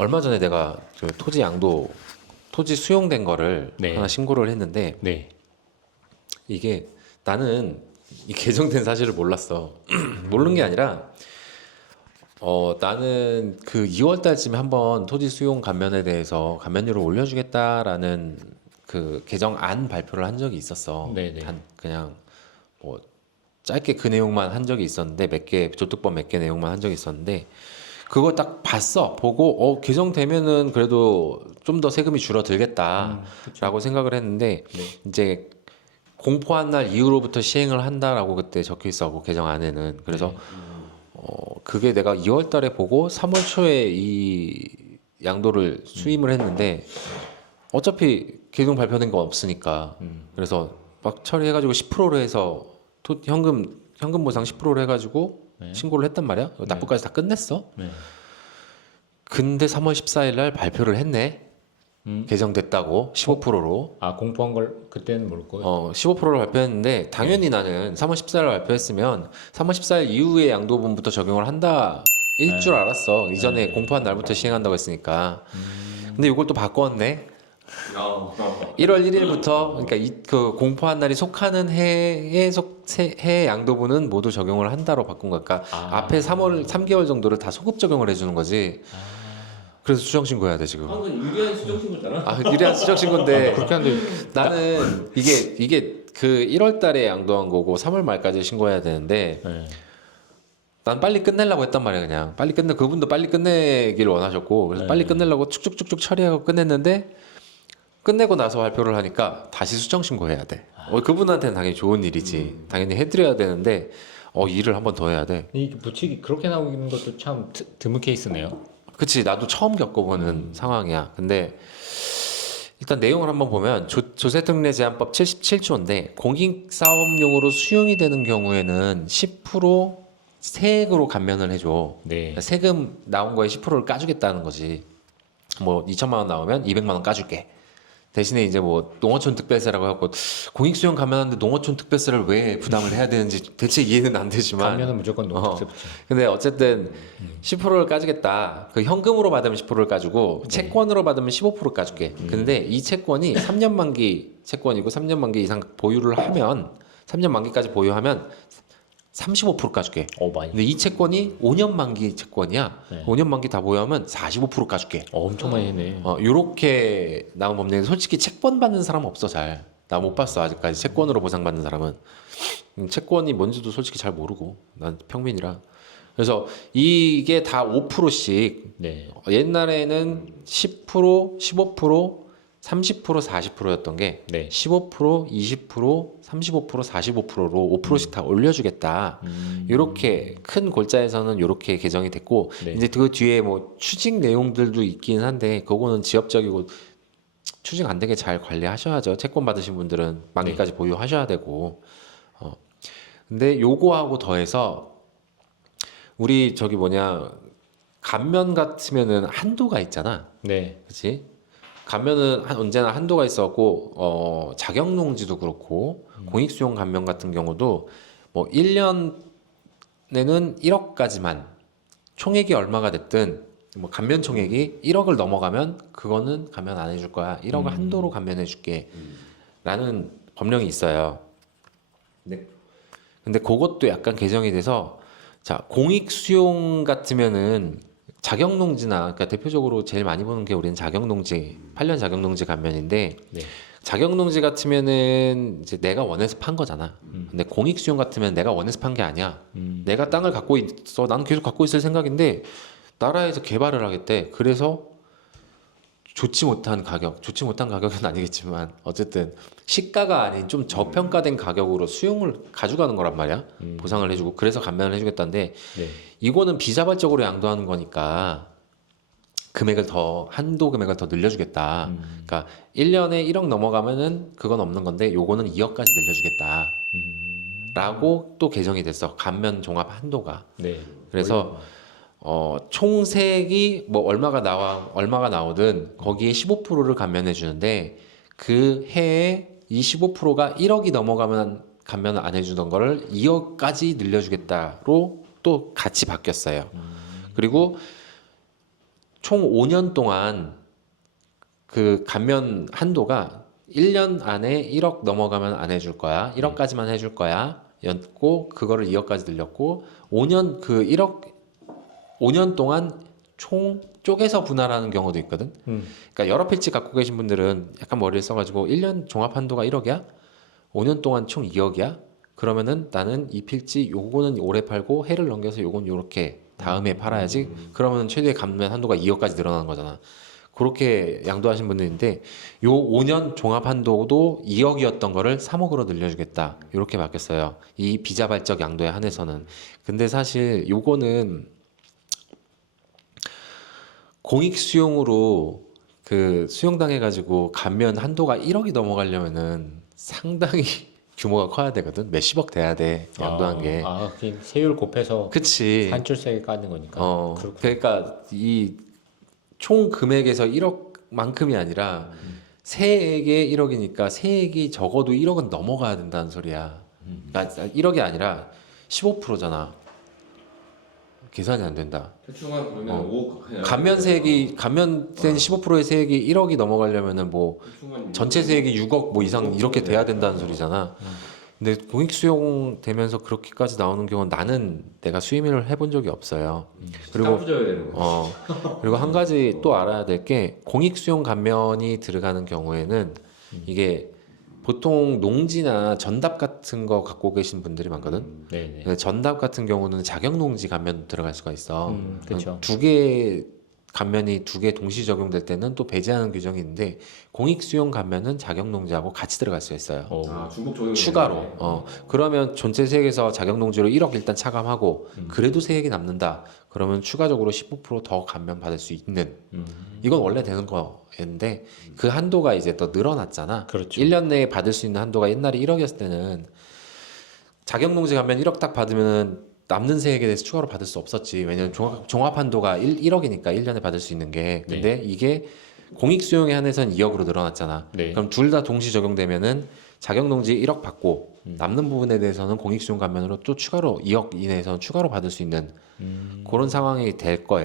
얼마 전에 내가 그 토지 양도 토지 수용된 거를 네. 하나 신고를 했는데 네. 이게 나는 이 개정된 사실을 몰랐어. 모르는 게 아니라 나는 그 2월 달쯤에 한번 토지 수용 감면에 대해서 감면료를 올려주겠다라는 그 개정안 발표를 한 적이 있었어. 네네. 그냥 뭐 짧게 그 내용만 한 적이 있었는데 몇 개 조특법 몇 개 내용만 한 적이 있었는데 그거 딱 봤어. 보고 개정되면은 그래도 좀 더 세금이 줄어들겠다라고 생각을 했는데 네. 이제 공포한 날 이후로부터 시행을 한다라고 그때 적혀 있어 그 개정안에는. 그래서 그게 내가 2월 달에 보고 3월 초에 이 양도를 수임을 했는데 어차피 개정 발표된 거 없으니까 그래서 막 처리해가지고 10%로 해서 현금 보상 10%로 해가지고 네. 신고를 했단 말이야. 납부까지 다 끝냈어. 네. 근데 3월 14일 날 발표를 했네. 개정됐다고 15%로. 아, 공포한 걸 그때는 모르고. 15%로 발표했는데 당연히 나는 3월 14일 날 발표했으면 3월 14일 이후에 양도분부터 적용을 한다 일 줄 알았어. 이전에 공포한 날부터 시행한다고 했으니까. 근데 이걸 또 바꿨네. 1월 1일부터 그러니까 그 공포한 날이 속하는 해 양도분은 모두 적용을 한다로 바꾼 거야. 그러니까 앞에 3개월 정도를 다 소급 적용을 해주는 거지. 그래서 수정 신고해야 돼 지금. 방금 유리한 수정신고잖아. 유리한 수정 신고인데 그렇게 하는데 나는 이게 그 1월 달에 양도한 거고 3월 말까지 신고해야 되는데 네. 난 빨리 끝내려고 했단 말이야. 그냥 빨리 그분도 빨리 끝내길 원하셨고 그래서 빨리 끝내려고 축축축축 처리하고 끝냈는데 끝내고 나서 발표를 하니까 다시 수정 신고해야 돼. 그분한테는 당연히 좋은 일이지. 당연히 해드려야 되는데 일을 한 번 더 해야 돼. 이 부칙이 그렇게 나오는 것도 참 드문 케이스네요. 그치, 나도 처음 겪어보는 상황이야. 근데 일단 내용을 한번 보면 조세특례 제한법 77조인데 공익사업용으로 수용이 되는 경우에는 10% 세액으로 감면을 해줘. 네. 그러니까 세금 나온 거에 10%를 까주겠다는 거지. 뭐 2천만 원 나오면 200만 원 까줄게. 대신에 이제 뭐 농어촌 특별세라고 해갖고 공익수용 감면하는데 농어촌 특별세를 왜 부담을 해야 되는지 대체 이해는 안 되지만 감면은 무조건 농특세 붙여. 근데 어쨌든 10%를 까주겠다. 그 현금으로 받으면 10%를 까주고 채권으로 받으면 15% 까줄게. 근데 이 채권이 3년 만기 채권이고 3년 만기 이상 보유를 하면 3년 만기까지 보유하면 35% 까줄게. 많이. 근데 이 채권이 5년 만기 채권이야. 네. 5년 만기 다 보유하면 45% 까줄게. 엄청 많이 했네. 요렇게 나온 법률인데 솔직히 채권 받는 사람은 없어 잘. 나 못 봤어 아직까지 채권으로 보상받는 사람은. 채권이 뭔지도 솔직히 잘 모르고 난 평민이라. 그래서 이게 다 5%씩 네. 옛날에는 10%, 15%, 30%, 40%였던 게 네. 15%, 20%, 35%, 45%로 5%씩 다 올려주겠다. 이렇게 큰 골자에서는 이렇게 개정이 됐고 네. 이제 그 뒤에 뭐 추징 내용들도 있긴 한데 그거는 지역적이고 추징 안 되게 잘 관리하셔야죠. 채권 받으신 분들은 만기까지 보유하셔야 되고. 근데 요거하고 더해서 우리 저기 감면 같으면은 한도가 있잖아. 네. 그렇지? 감면은 언제나 한도가 있었고 자격농지도 그렇고 공익수용 감면 같은 경우도 뭐 1년에는 1억까지만 총액이 얼마가 됐든 뭐 감면 총액이 1억을 넘어가면 그거는 감면 안 해줄 거야. 1억을 한도로 감면해 줄게. 라는 법령이 있어요. 근데 그것도 약간 개정이 돼서 자, 공익수용 같으면은 자격농지나 그러니까 대표적으로 제일 많이 보는 게 우리는 자격농지 8년 자격농지 감면인데 네. 자격농지 같으면은 이제 내가 원해서 판 거잖아. 근데 공익수용 같으면 내가 원해서 판 게 아니야. 내가 땅을 갖고 있어. 나는 계속 갖고 있을 생각인데 나라에서 개발을 하겠대. 그래서 좋지 못한 가격은 아니겠지만 어쨌든 시가가 아닌 좀 저평가된 가격으로 수용을 가져가는 거란 말이야. 보상을 해주고 그래서 감면을 해주겠다는데 네. 이거는 비자발적으로 양도하는 거니까 한도 금액을 더 늘려주겠다. 그러니까 1년에 1억 넘어가면은 그건 없는 건데 요거는 2억까지 늘려주겠다. 라고 또 개정이 됐어. 감면 종합 한도가. 네. 그래서 총세액이 뭐 얼마가 나오든 거기에 15%를 감면해 주는데 그 해에 이 15%가 1억이 넘어가면 감면을 안 해주던 거를 2억까지 늘려주겠다로 또 같이 바뀌었어요. 그리고 총 5년 동안 그 감면 한도가 1년 안에 1억 넘어가면 안 해줄 거야. 1억까지만 해줄 거야. 였고 그거를 2억까지 늘렸고 5년 그 5년 동안 총 쪼개서 분할하는 경우도 있거든. 그러니까 여러 필지 갖고 계신 분들은 약간 머리를 써가지고 1년 종합 한도가 1억이야? 5년 동안 총 2억이야? 그러면은 나는 이 필지 요거는 오래 팔고 해를 넘겨서 요건 요렇게 다음에 팔아야지. 그러면 최대 감면 한도가 2억까지 늘어나는 거잖아. 그렇게 양도하신 분들인데 요 5년 종합 한도도 2억이었던 거를 3억으로 늘려주겠다. 이렇게 바뀌었어요. 이 비자발적 양도에 한해서는. 근데 사실 요거는 공익 수용으로 그 수용당해가지고 감면 한도가 1억이 넘어가려면은 상당히 규모가 커야 되거든. 몇십억 돼야 돼. 양도한 게. 그 세율 곱해서 그치. 산출세가 까는 거니까. 그렇구나. 그러니까 이 총 금액에서 1억만큼이 아니라 세액에 1억이니까 세액이 적어도 1억은 넘어가야 된다는 소리야. 그러니까 1억이 아니라 15%잖아. 계산이 안 된다. 대충은 그러면 5억 그냥 감면된 15%의 세액이 1억이 넘어가려면은 뭐 대충은 전체 세액이 6억 뭐 이상 이렇게 돼야 된다는 소리잖아. 근데 공익 수용 되면서 그렇게까지 나오는 경우는 나는 내가 수임을 해본 적이 없어요. 그리고 깎아줘야 되는 거. 그리고 한 가지 또 알아야 될 게 공익 수용 감면이 들어가는 경우에는 이게 보통 농지나 전답 같은 거 갖고 계신 분들이 많거든. 네네. 근데 전답 같은 경우는 자격 농지 감면 들어갈 수가 있어. 그렇죠. 두 개 감면이 두 개 동시 적용될 때는 또 배제하는 규정이 있는데 공익 수용 감면은 자격 농지하고 같이 들어갈 수가 있어요. 중복 적용 추가로. 그러면 전체 세액에서 자격 농지로 1억 일단 차감하고 그래도 세액이 남는다. 그러면 추가적으로 15%더 감면 받을 수 있는. 이건 원래 되는 거였는데 그 한도가 이제 또 늘어났잖아. 그렇죠. 1년 내에 받을 수 있는 한도가 옛날에 1억이었을 때는 자격 농지 감면 1억 딱 받으면 남는 세액에 대해서 추가로 받을 수 없었지. 왜냐면 종합 한도가 1억이니까 1년에 받을 수 있는 게. 근데 이게 공익 수용에 한해서는 2억으로 늘어났잖아. 네. 그럼 둘 다 동시 적용되면은 자격 농지 1억 받고 남는 부분에 대해서는 공익 수용 감면으로 또 추가로 2억 이내에서 추가로 받을 수 있는 그런 상황이 될 거예요.